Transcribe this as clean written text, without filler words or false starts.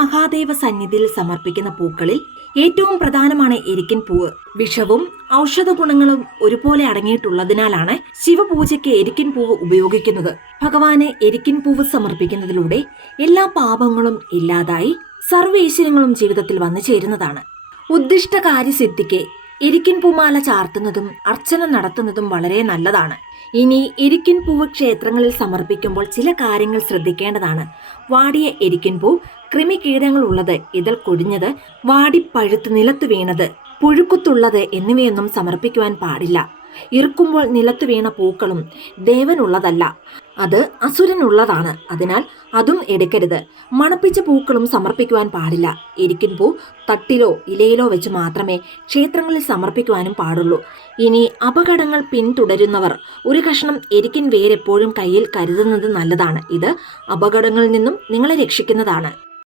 മഹാദേവ സന്നിധിയിൽ സമർപ്പിക്കുന്ന പൂക്കളിൽ ഏറ്റവും പ്രധാനമാണ് എരിക്കിൻ പൂവ്. വിഷവും ഔഷധ ഗുണങ്ങളും ഒരുപോലെ അടങ്ങിയിട്ടുള്ളതിനാലാണ് ശിവപൂജയ്ക്ക് എരിക്കിൻ പൂവ് ഉപയോഗിക്കുന്നത്. ഭഗവാന് എരിക്കിൻ പൂവ് സമർപ്പിക്കുന്നതിലൂടെ എല്ലാ പാപങ്ങളും ഇല്ലാതായി സർവ്വൈശ്വര്യങ്ങളും ജീവിതത്തിൽ വന്നു ചേരുന്നതാണ്. ഉദ്ദിഷ്ട കാര്യസിദ്ധിക്ക് എരിക്കിൻ പൂമാല ചാർത്തുന്നതും അർച്ചന നടത്തുന്നതും വളരെ നല്ലതാണ്. ഇനി എരിക്കിൻ പൂവ് ക്ഷേത്രങ്ങളിൽ സമർപ്പിക്കുമ്പോൾ ചില കാര്യങ്ങൾ ശ്രദ്ധിക്കേണ്ടതാണ്. വാടിയ എരിക്കിൻ പൂ, കൃമികീടങ്ങൾ ഉള്ളത്, ഇതൾ കൊടിഞ്ഞത്, വാടിപ്പഴുത്ത് നിലത്ത് വീണത്, പുഴുക്കുത്തുള്ളത് എന്നിവയൊന്നും സമർപ്പിക്കുവാൻ പാടില്ല. ഇറുക്കുമ്പോൾ നിലത്ത് വീണ പൂക്കളും ദേവനുള്ളതല്ല, അത് അസുരനുള്ളതാണ്. അതിനാൽ അതും എടുക്കരുത്. മണപ്പിച്ച പൂക്കളും സമർപ്പിക്കുവാൻ പാടില്ല. എരിക്കിൻ പൂ തട്ടിലോ ഇലയിലോ വെച്ച് മാത്രമേ ക്ഷേത്രങ്ങളിൽ സമർപ്പിക്കുവാനും പാടുള്ളൂ. ഇനി അപകടങ്ങൾ പിന്തുടരുന്നവർ ഒരു കഷ്ണം എരിക്കിൻ വേരെപ്പോഴും കയ്യിൽ കരുതുന്നത് നല്ലതാണ്. ഇത് അപകടങ്ങളിൽ നിന്നും നിങ്ങളെ രക്ഷിക്കുന്നതാണ്.